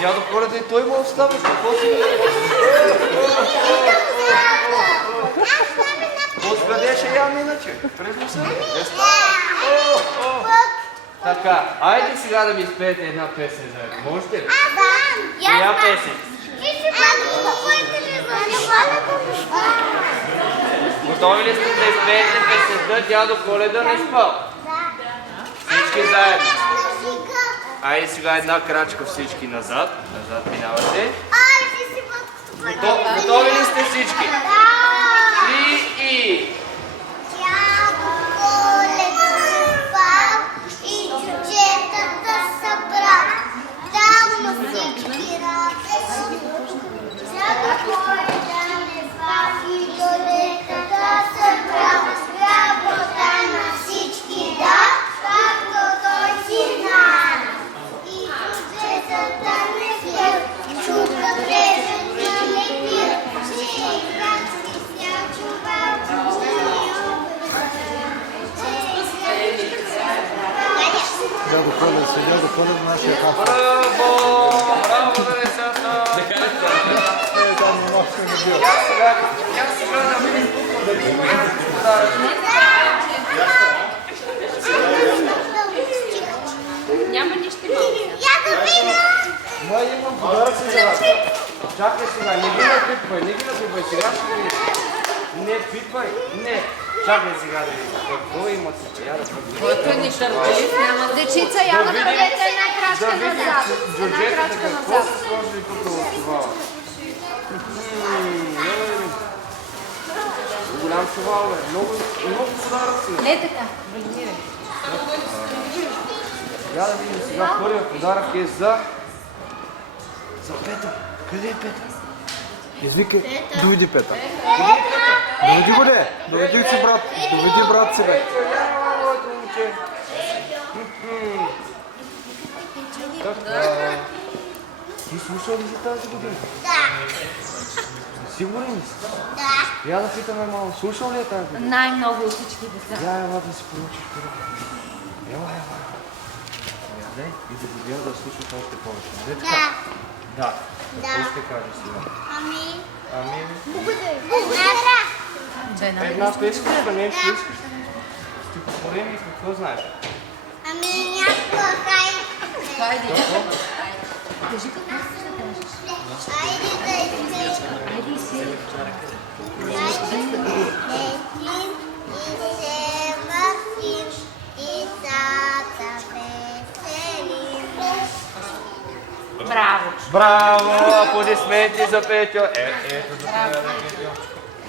дядо Коледа и той му остави. Какво си? Откъде ще ям иначе? През носа? Така, айде сега да ми изпеете една песен заедно. Можете ли? Коя песен? Готови ли сте да изпеете песента Дядо Коледа не спал? Всички заедно. Айде сега една крачка всички назад. Назад минавате. Готови ли сте всички? И... Дядо Коледа спал и чучетата събрал. Дал му всички работи. Дядо Коледа не спал и чучетата събрал. Работа на всички дал, както той си знал. И чучетата не спил, чука прежата не пил. Ще играт си снял чувал. Дядо Коледа, нашия кафе. Браво! Браво за децата! Там не може да бил. Сега да видим тук да видим подарък. Няма нищо малко. Я да видя! Май имам подарък за вас. Чакай сега, не ги напипвай, сега ще видиш. Не пипвай, не. Чакай сега да видим. Какво имате? Я да видим. Който е нетърпелив, няма дечица, я направете една крачка назад. Една крачка Какво назад. се сложили тук в това? Голям чувал, бе. Много подаръци. Не така, Владимире. Я да видим сега, първият подарък е за Петър. Къде е Петър? Извикай, доведи Петър. Доведи го де, доведи си брат, доведи брат си бе. Моето момче. Така. Ти слушал ли си тази година? Да. Сигурен ли си? Да. Я да питаме малко, слушал ли е тази година? Най-много от всички деца. Я ела да си проучиш първо. Ела. Дай и да го гледа да слушаш още повече. Нали така? Да. Да. Какво ще кажеш сега? Ами... Благодаря. Една песен, нещо искаш? Стихотворение и какво знаеш? Ами някаква Хайде. Айде да изпеем. Хайде и си. Браво. Браво! Аплодисменти за Петьо! Ето, заповядай, Петьо.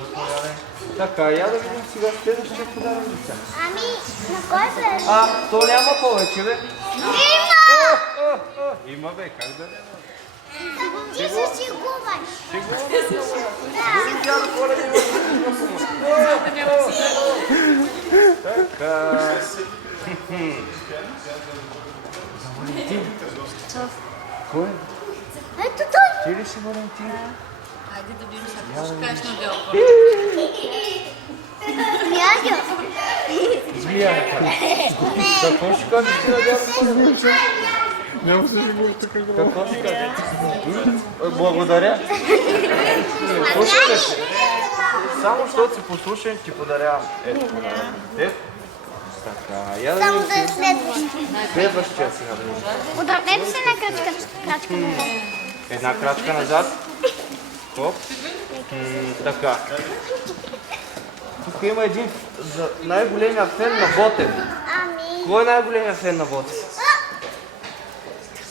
Заповядай. Така, я да видим сега следващия подарък за тях. Ами, на кой беше? То няма повече, бе. Има! Има, бе, как да няма? Ти се шегуваш. Дори дядо Коледа има така. За Валентин. Кой? Ето той. Ти ли си Валентин? Хайде да видим сега. Ще кажеш на Гео. Ядо. Змията. Какво ще кажеш ти на дядо Коледа? Няма се живи така грозно. Какво ще кажеш? Благодаря. Слушай се. Само защото си послушен, ти подарявам. Ето подарявам. Ето. Така, я да Само видим да е следващия. следващия сега да видим. Ударете се на крачка назад. Една крачка назад. Хоп. Така. Тук има един за най-големия фен на Ботев. Ами. Кой е най-големия фен на Ботев?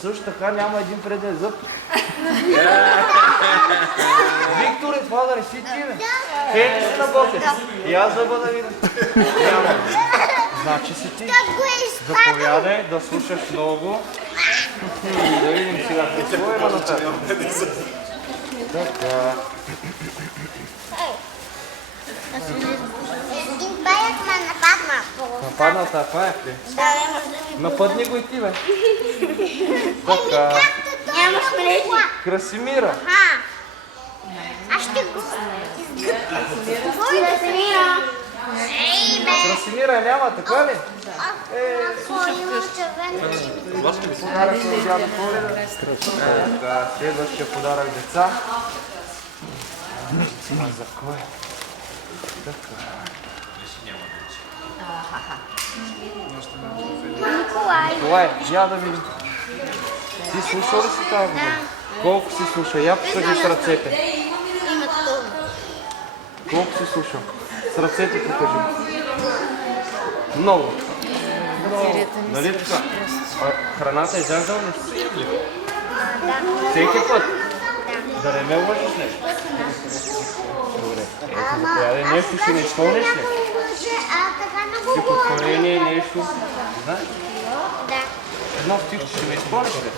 Също така няма един преден зъб. Виктор, това да не си ти, бе? Фен ли си на Ботев? И аз зъба да видя. Няма. Значи си ти. Как го е изпадал? Заповядай да слушаш много. Да видим сега какво има на тази. Така. Един паят ме нападна. Нападнал тази паек ли? Да, Нападни го и ти, бе. Така. както той нямаш мрежи. Красимира. Аз ще го изгъпя. Красимира. Ей, бе. Красимира няма, така ли? Подарък на дядо Коледа. Така, следващия подарък, деца. А за кой? Така. Николай. Я да видим. Ти слушал ли си тази година? Колко си слушал? Я покажи с ръцете. Името. Колко си слушал? С ръцете покажи. Много. Нали така? А храната изяждал ли си? Всеки път? Да не ме лъжиш нещо? Добре. Ето, заповядай. Нещо ще не изпълниш ли? Стихотворение, нещо. Знаеш? Да. Едно стихо ще ме изпълниш ли?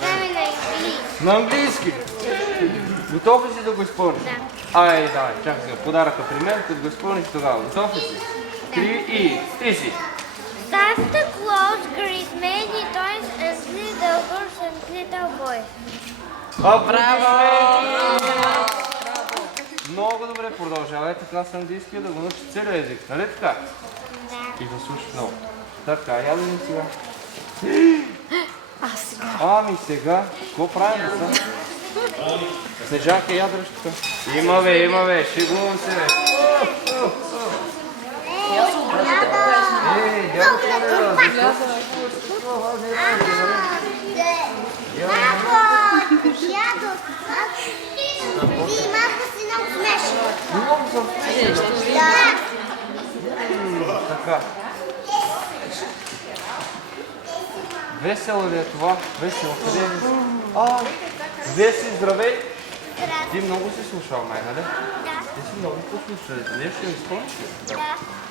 Давай на английски. На английски? Готов ли си да го изпълниш? Да. Ай, давай, чакай сега. Подаръка при мен, като го изпълниш тогава. Готов ли си? 3 и ти си. Santa Claus greets many toys as little girls and little boys. Браво! Много добре, продължавай така с английския да го научи целия език, нали така? Да. И да слушаш много. Така, я да ми сега. Ами сега, какво правим да са? Снежанка, я дръж така. Има бе, шегувам се бе. Дядо Коледа, Ти малко си много смешен. много съм. Така. Весело ли е това? Весело, къде е весело? Веси, здравей! Ти много си слушал, май, нали? Да. Ти си много послушал. Нещо ще ми изпълниш ли? Да.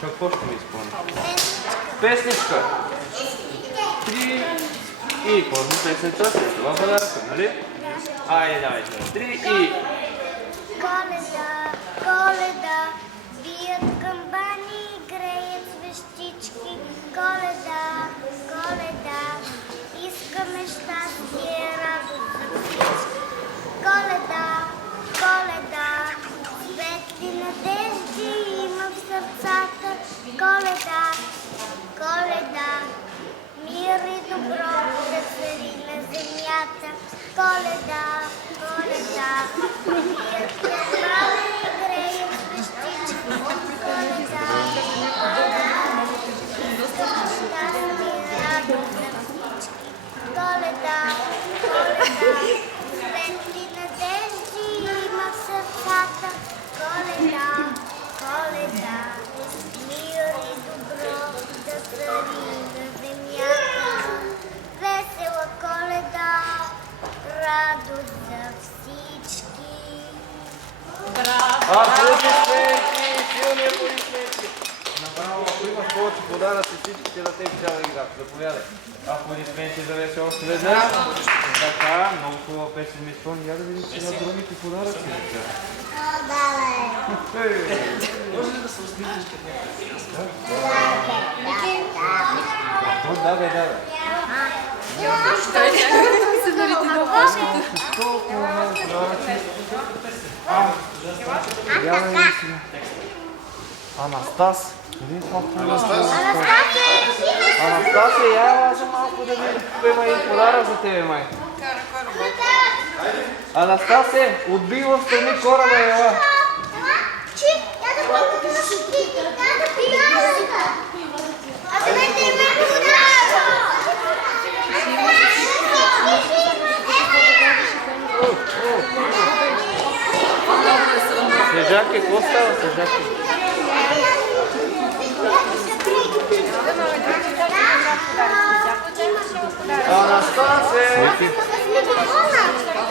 Какво ще ми изпълниш? Песничка. 3 и пълни песента след това подаръка, нали? Айде, давай. 3 и... Коледа, Коледа, бият камбани, греят свещички. Коледа, Коледа, искаме щастие, радост за всички. Коледа, Коледа, светли надежди има в сърцата. Коледа, Коледа, мир и добро да цари на земята. Коледа, Коледа, бият камбани, греят свещички. Коледа, Коледа, искаме щастие, радост за всички. Коледа, Коледа, светли надежди има в сърцата. Коледа, Коледа, мир и добро да цари на земята. Весела Коледа, радост за всички. Аплодисменти! Силни аплодисменти! Направо, ако имаш повече подаръци, всичките на теб цяла игра. Заповядай. Аплодисменти за Весело още веднъж. Така, много хубава песен ми изпълни. Я да видим сега другите подаръци. Да, бе. Толкова много подаръци. Я да видим сега. Анастас. Анастасия, я лажа малко да видим. Тук има един подарък за тебе, май. Анастасия, отбий в страни кораба, ела. Снежанки, какво става, Снежанки? Анастасия!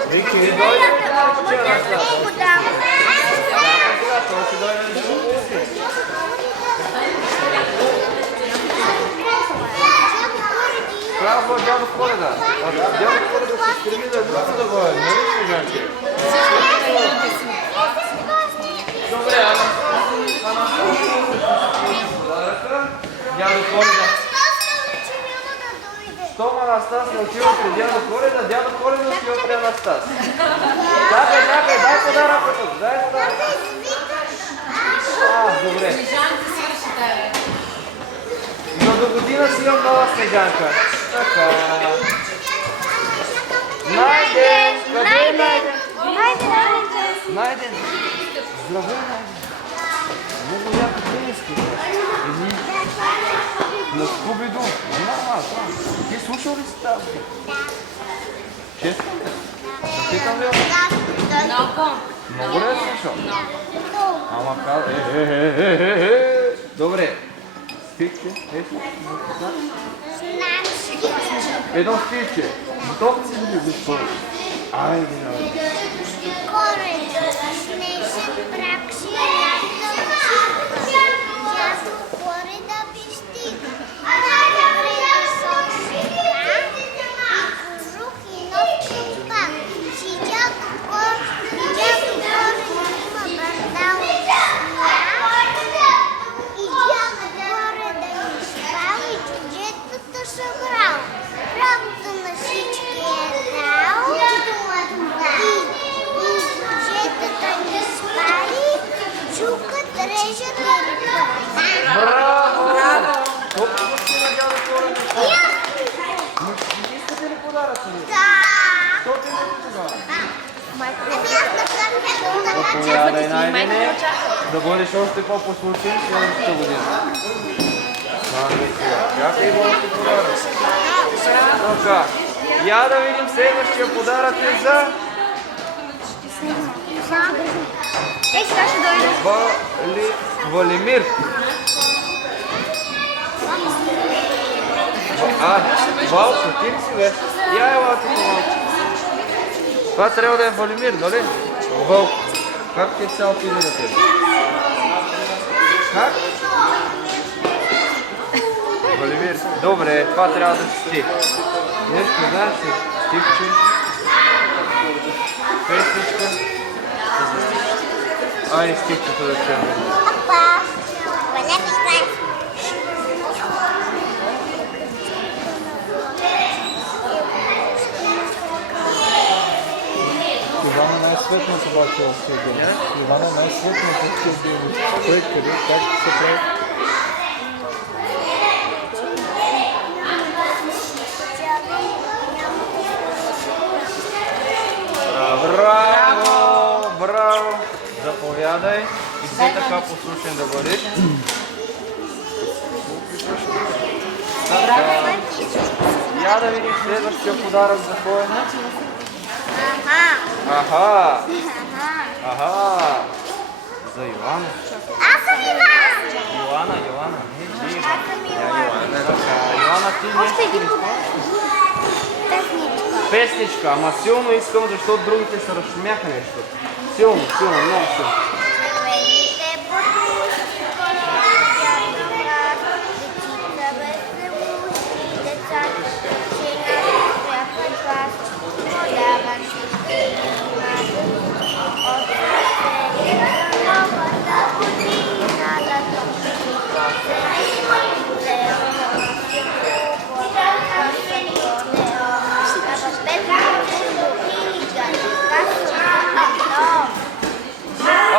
Вики, не дойде? Това ще дойде на живота. Браво, дядо Коледа! Дядо Коледа се стреми да друго да бъде, нали, Снежанки? Добре, дядо Коледа. Щом Анастасия отива при дядо Коледа, дядо Коледа отива при Анастасия. Чакай, дай подаръка тук, дай подаръка. Добре. За до година си имам нова Снежанка. Така. Найден! Къде е Найден? Найден! Здравей, Найден! Много яко тениски. На Скуби-Ду. Ти слушал ли си тази? Честно ли? Запитам ли? Много. Много ли е слушал? Ама каза... Добре. Стихче. Едно стихче. Готов си ли господин? Айде, давай. Коледа, снежен прак, ширата очи, дядо Коледа пищика, Коледа сочика, и кожух и нов чупак, че дядо Коледа има брада от сняг, и дядо Коледа ни спал и чуджетата събрал, правото на всички е дал, и чуджетата ни спали, чукат, режат и рипат. Браво! Колко си на дядо Коледа? Не искате ли подаръци? Да! Що ти не тогава? Ами аз направих Заповядай, Найдене, да бъдеш още по-послушен следващата година. Чакай да още подарък. Така, я да видим следващия подарък е за Ей, сега ще дойде. Валимир. Валко, ти ли си бе? Я е Валко по-малко. Това трябва да е Валимир, нали? Вълко. Как ти е цял пили на тебе? Как? Валимир. Добре, това трябва да си ти. Нещо знаеш ли? Стихче. Песничка. Айде стихчето да чуем. Папа, валяпи. Ивана най-светната обаче в света. Ивана най-светната в света. Кой, къде, как се прави? Браво! Браво! Заповядай и все така послушен да бъдеш. Я да видим следващия подарък за кой е. Аха! Аха! За Йоана. Аз съм Иван! Йоана. Не, ти Иван. Така, Йоана, ти нещо ли Песничка. Песничка, ама силно искам, защото другите се разшумяха нещо. Силно, много силно. Червените бутушки, дядо брат, дечица без небушки, децата чината бяха клас, подаван всички имат, от сърцелика на новата година, да топи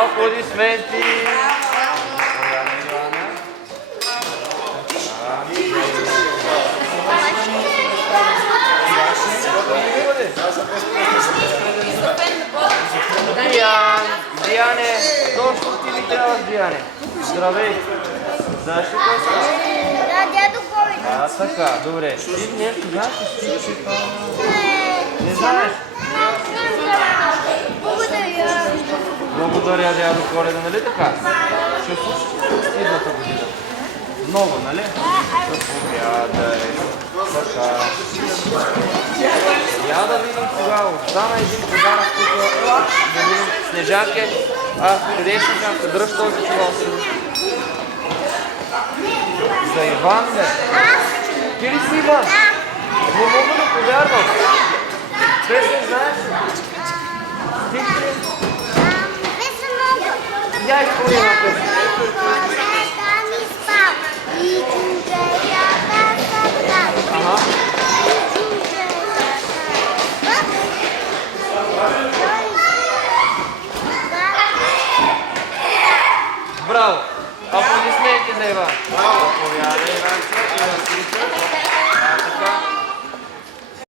Аплодисменти! Диане, точно ти ми трябваш, Диане. Здравей! Знаеш ли кой става? Да, дядо Коледа. Така, добре. Ти нещо знаеш ли? Не знаеш? Благодаря. Благодаря, дядо Коледа, нали така? Ще слушаш идната година. Много, нали? Заповядай. Така. Я да видим тогава. Остана един подарък, тук да видим Снежанке. Къде е Снежанка? Дръж този чувал си. За Иван, бе. Ти ли си Иван? Не мога да повярвам. Песен знаеш ли? Стих ли? Без много. Я изпълня на песен.